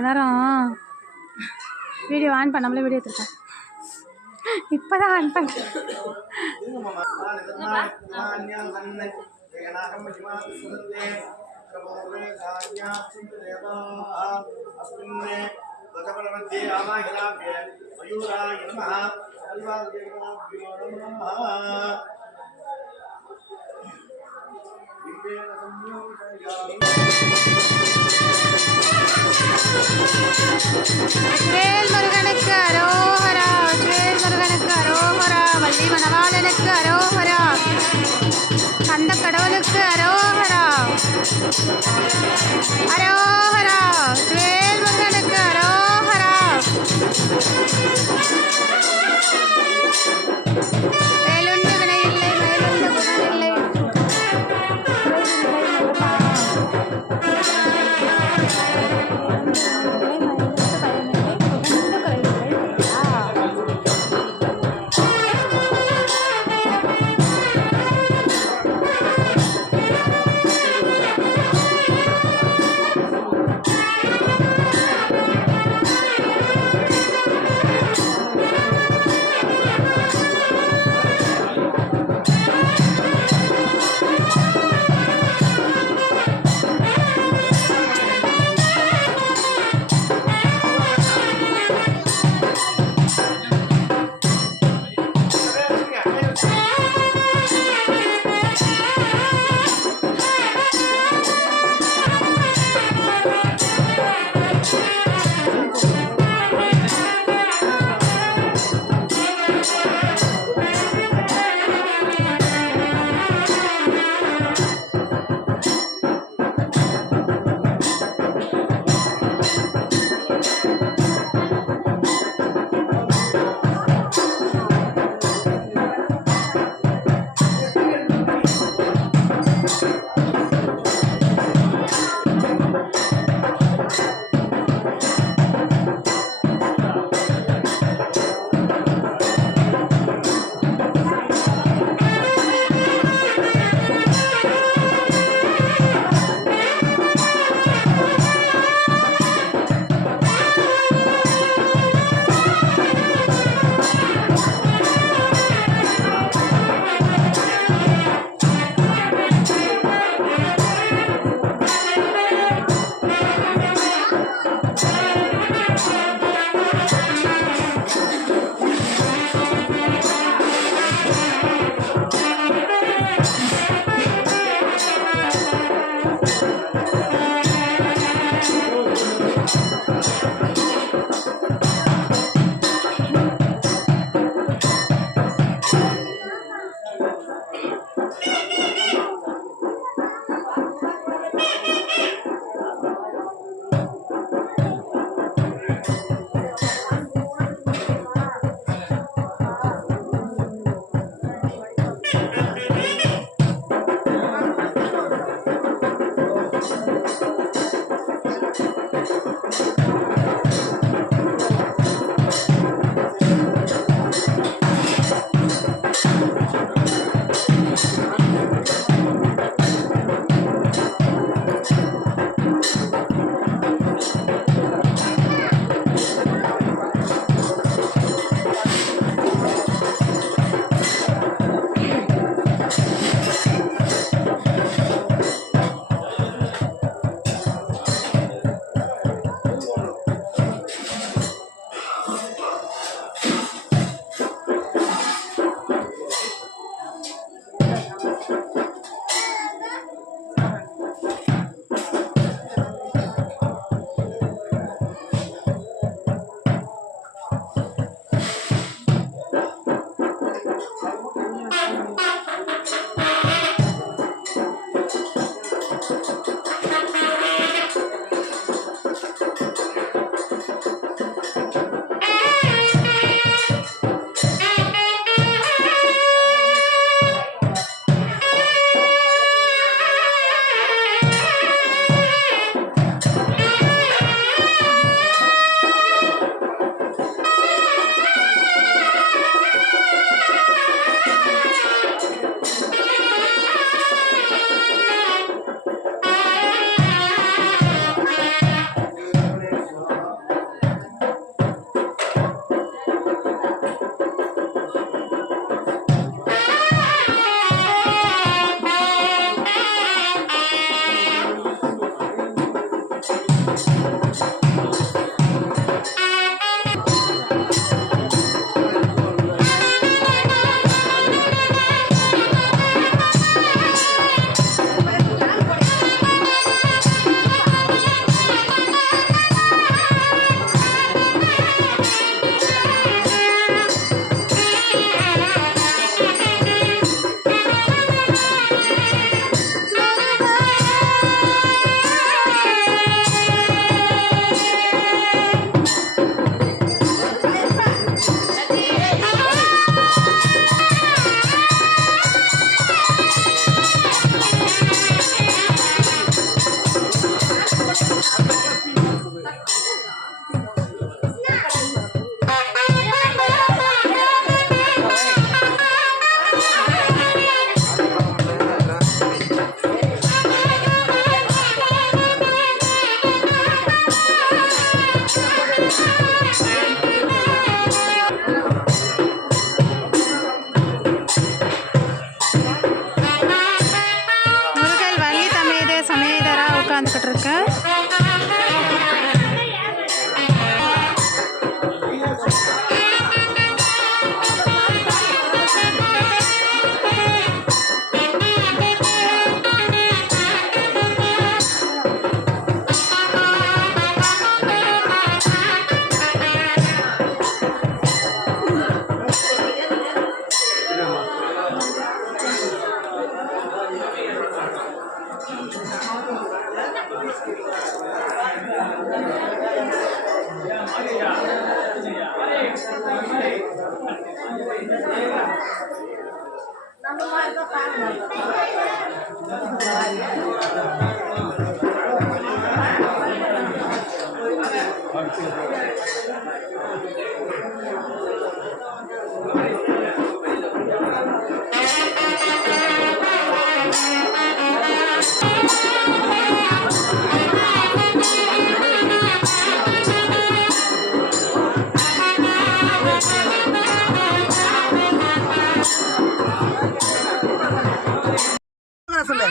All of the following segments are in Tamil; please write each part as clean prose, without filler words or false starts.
இவ்வளோ நேரம் வீடியோ ஆன் பண்ணாமலே வீடியோ எடுத்துருக்கேன். இப்போ தான் ஆன் பண்ணேன். வேல் முருகனுக்கு அரோகரா, வேல் முருகனுக்கு அரோகரா, வள்ளி மணவாளனுக்கு அரோகரா, கந்த கடவுளுக்கு அரோகரா, அரோகரா, வேல் முருகனுக்கு அரோகரா. வேலுண்டு வினையில்லை, மயிலுண்டு குணமில்லை. சொல்லு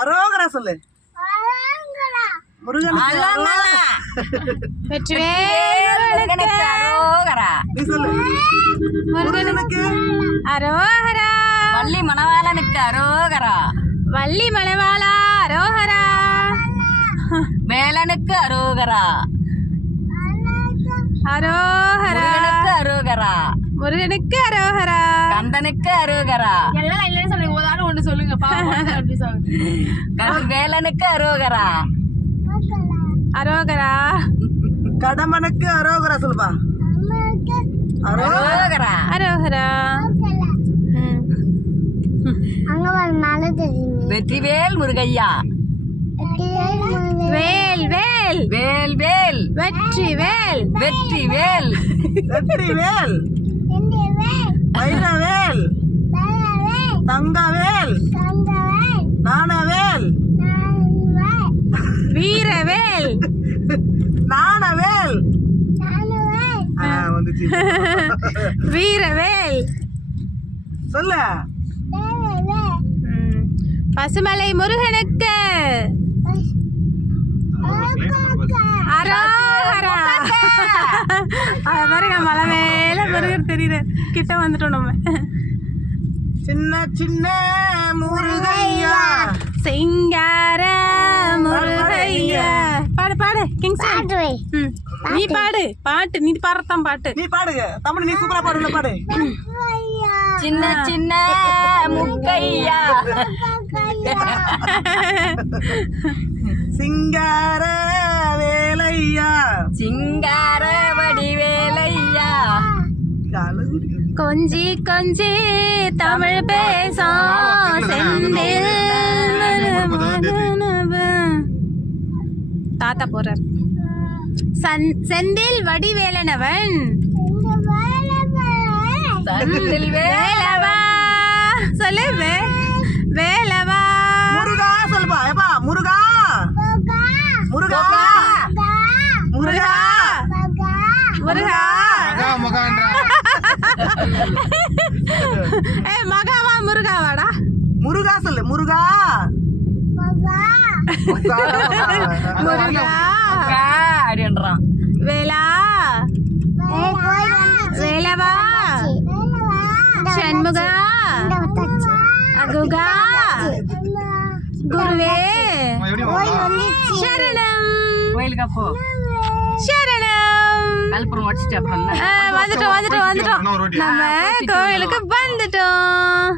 அரோகரா சொல்லு முருகனுக்கு அரோகரா. வள்ளி மணவாளனுக்கு அரோகரா. வள்ளி மணவாளா அரோகரா. வேலனுக்கு அரோகரா. அரோகரா. முருகனுக்கு அரோகரா. முருகனுக்கு அரோகரா. கந்தனுக்கு அரோகரா. எல்லாம் இல்லைன்னு சொல்லுங்க, ஒரு ஒண்ணு சொல்லுங்க. வேலனுக்கு அரோகரா. அரோகரா. கடம்பனுக்கு அரோகரா சொல்லுப்பா. அரோகரா. அரோகரா. வெற்றிவேல் முருகையா. வேல் வேல் வேல் வேல். வெற்றி வேல். வெற்றி வேல். வெற்றி வேல். வைரவேல். தங்கவேல். நாணவேல். வீரவேல். நாணவேல். வந்துச்சு வீரவேல். சொல்ல பசுமலை முருகனுக்கு அரோகரா. பாருங்க, மலை மேல முருகன் தெரியுது. கிட்ட வந்துட்டோம் நம்ம. சின்ன சின்ன முருகையா. சிங்கார முருகையா. பாடு பாடு கிங்ஸ்டன். நீ பாடு பாட்டு. நீ பாடுறதான் பாட்டு. நீ பாடுங்க தமிழ். நீ சூப்பரா பாடுல பாடு. சின்ன சின்ன முக்கையா. சிங்கார வேலையா. சிங்கார வடிவேலையா. கொஞ்சி கொஞ்சி தமிழ் பேசும் செந்தில். தாத்தா போறார். செந்தில் வடிவேலனவன். செந்தில் வேலவா. சொல்லு வேலவா. முருகா சொல்லுப்பா. ஏப்பா முருகா. முருகா. முருகா. முருகா. மகாவா முருகாவாடா. முருகா சொல்லு. முருகா. முருகா அப்படின்றான். வேலா. வேலவா. சண்முகா. அகுகா. குருவே சரணம். கோயிலுக்கா போ. சரணம். கல்புரம் உடச்சிட்டு அப்புறம் வந்துட்டோம். நம்ம கோயிலுக்கு வந்துட்டோம்.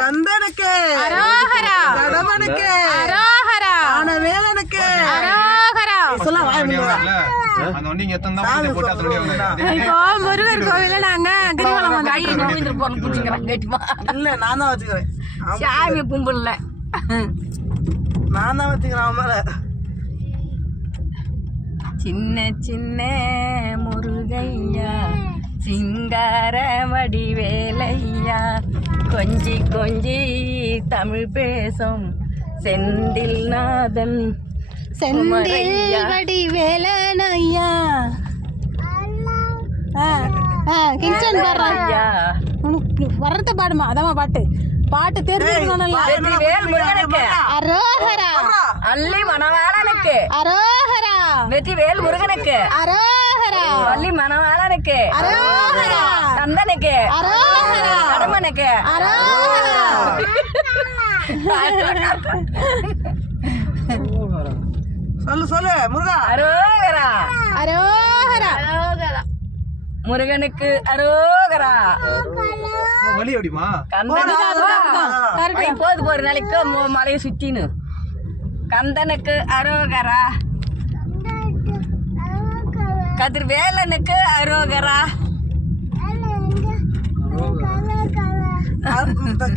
கந்தனுக்கு அரோகரா. கடம்பனுக்கு அரோகரா. வேலனுக்கு அரோகரா. சொல்ல வாய் முடியல. இப்போ முருகர் கோவில நாங்க கிரிவலம் கை நோய்ந்து போன புடிச்சுக்கிறேன் கேட்டுமா. இல்ல நான் தான் வச்சுக்கிறேன். சாமி கும்பிடல. நான் தான் வச்சுக்கிறேன் அவன் மேல. சின்ன சின்ன முருகையா. சிங்கார வடிவேலையா. கொஞ்சி கொஞ்சி தமிழ் பேசும் செந்தில் நாதன். செந்தில் வடிவேலனையா. கிங்ஸ்டன் பாடுறா. உனக்கு வர்றத பாடுமா. அதாம்மா பாட்டு. பாட்டு தெரிஞ்சுக்கணும்ல. வெற்றிவேல் முருகனுக்கு அரோகரா. அள்ளி மணவாளனுக்கு அரோகரா. வெற்றிவேல் முருகனுக்கு அரோகரா. வள்ளி மணவாளனுக்கு அரோகரா. கந்தனுக்கு அரோகரா. கடம்பனுக்கு அரோகரா. சொல்லு சொல்லு. முருகா. அரோகரா. அரோகரா. முருகனுக்கு அரோகரா. வழி எப்படிமா. கந்தனுக்கு போது போற நாளைக்கு மலையை சுத்தின்னு. கந்தனுக்கு அரோகரா. கதிர்வேலனுக்கு அரோகரா.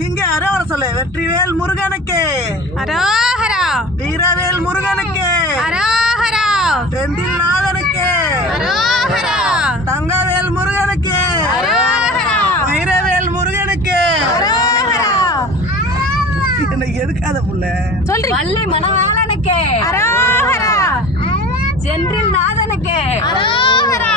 இங்க அரோகரா சொல்லு. வெற்றிவேல் முருகனுக்கு, அரோகரா. வீரவேல் முருகனுக்கு, அரோகரா. செந்தில் நாதனுக்கு, அரோகரா. தங்கவேல் முருகனுக்கு, அரோகரா. வைரவேல் முருகனுக்கு. அரோகரா. எனக்கு எதுக்காத புள்ள சொல்றீ. வள்ளி மணவாளனுக்கு, அரோகரா. செந்தில் நாதனுக்கு, அரோகரா.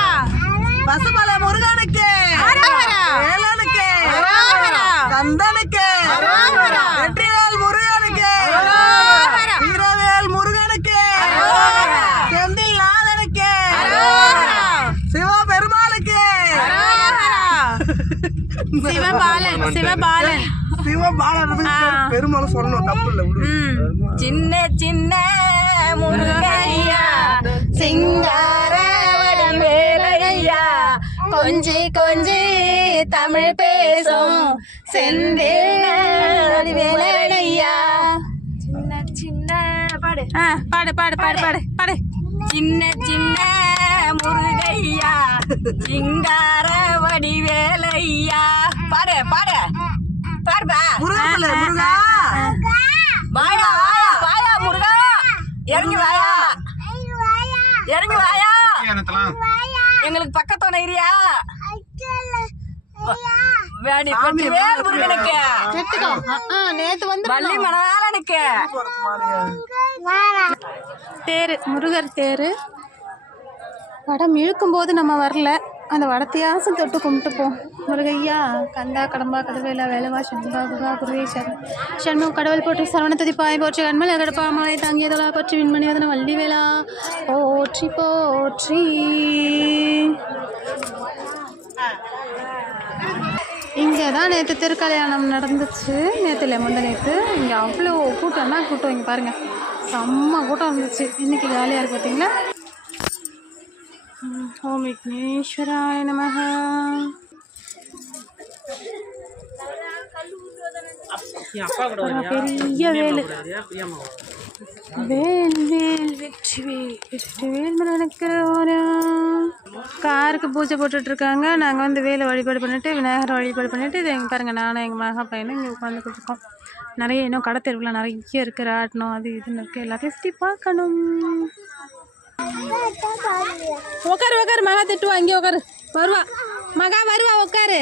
பசுமலை முருகனுக்கு, அரோகரா. வேலனுக்கு, அரோகரா. கந்தனுக்கு, அரோகரா. வெற்றிவேல் முருகனுக்கு, அரோகரா. வீரவேல் முருகனுக்கு, அரோகரா. செந்தில் நாதனுக்கு, அரோகரா. சிவபெருமாளுக்கு, அரோகரா. சிவபாலன். சிவபாலன். சிவபாலனுக்கு பெருமாள் சொல்லணும், தப்பு இல்லை. சின்ன சின்ன முருகையா, சிங்காரவடம் வேலையா, கொஞ்சி கொஞ்சி தமிழ் பேசும் செந்தில் வேலையா. சின்ன சின்ன பாடு, பாடு பாடு பாடு பாடு பாடு. சின்ன சின்ன முருகையா, சிங்கார வடிவேலையா. பாடு பாடு பாடுபா. முருகா முருகா வாயா வாயா வாயா முருகா, இறங்கி வாயா, இறங்கி வாயா. எங்களுக்கு பக்கத்தோட இரியா. வேடி வெற்றிவேல் முருகனுக்கு, நேத்து வந்து வள்ளி மணவாளனுக்கு. தேரு, முருகர் தேரு. வடம் இழுக்கும் போது நம்ம வரல, அந்த வடத்தையாசம் தொட்டு கும்பிட்டுப்போம். முருகையா, கந்தா, கடம்பா, கதவேலா, வேலவா, சண்பா, குகா, குருவேஸ்வரன், சண்முக கடவுள் போற்றி, சரவண துதிப்பாய் போற்றி, கண்மல் கடப்பா மலை தாங்கியதொலா போற்றி, விண்மணி வதன வள்ளி வேலா போற்றி போற்றி. இங்கே தான் நேற்று திருக்கல்யாணம் நடந்துச்சு. நேற்று இல்லை, முந்த நேற்று. இங்கே அவ்வளோ கூட்டம்னா கூட்டம். இங்கே பாருங்கள், செம்ம கூட்டம் இருந்துச்சு. இன்றைக்கி ஜாலியாக இருக்குது பார்த்தீங்களா. ஓம் விக்னேஸ்வராய நமஹ. பெரிய வேலு, வேல் வேல் வெற்றி வேல், வெற்றி வேல் முருகனுக்கு. காருக்கு பூஜை போட்டுட்ருக்காங்க. நாங்கள் வந்து வேலை வழிபாடு பண்ணிவிட்டு, விநாயகரை வழிபாடு பண்ணிவிட்டு, இது எங்கள் பாருங்கள், நானும் எங்கள் மகா பையனும் இங்கே உட்காந்துக்கிட்டு இருக்கோம். நிறைய இன்னும் கடை தெருவில் நிறைய இருக்குது, ராட்டணும் அது இதுன்னு இருக்குது. எல்லாத்தையும் சுற்றி பார்க்கணும். உட்காரு உட்காரு, மகா திட்டுவா. இங்கே உட்காரு, வருவா மகா, வருவா, உட்காரு.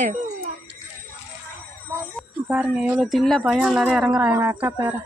பாருங்க எவ்வளோ தில்ல பயம் இல்லாத இறங்குறான் எங்கள் அக்கா பேரை.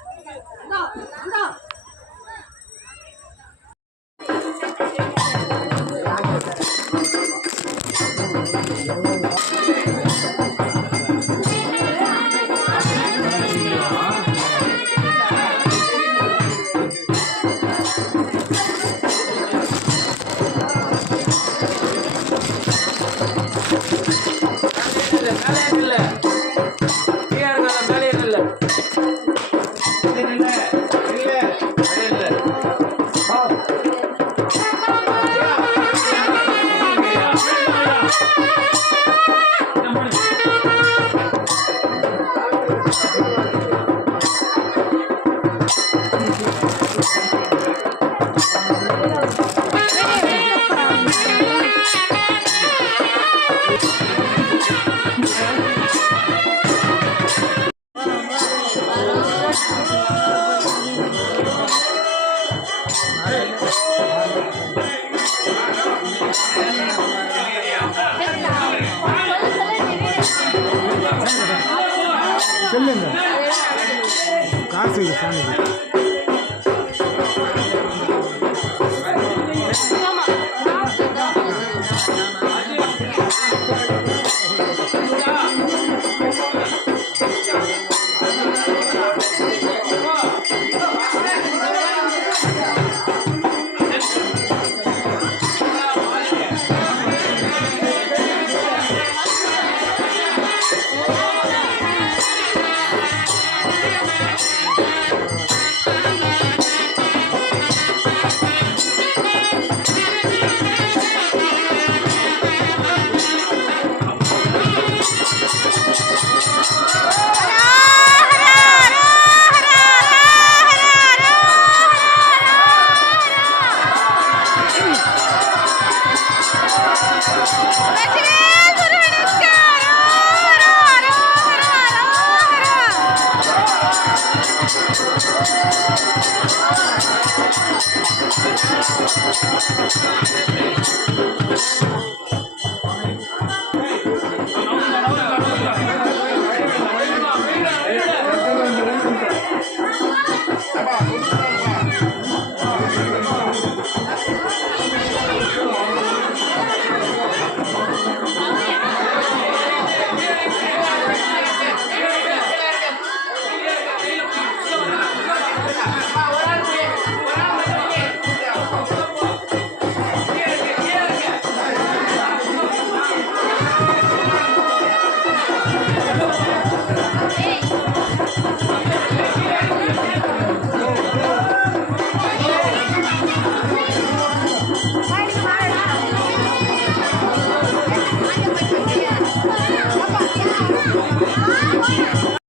சொல்லுங்க காசு சாமி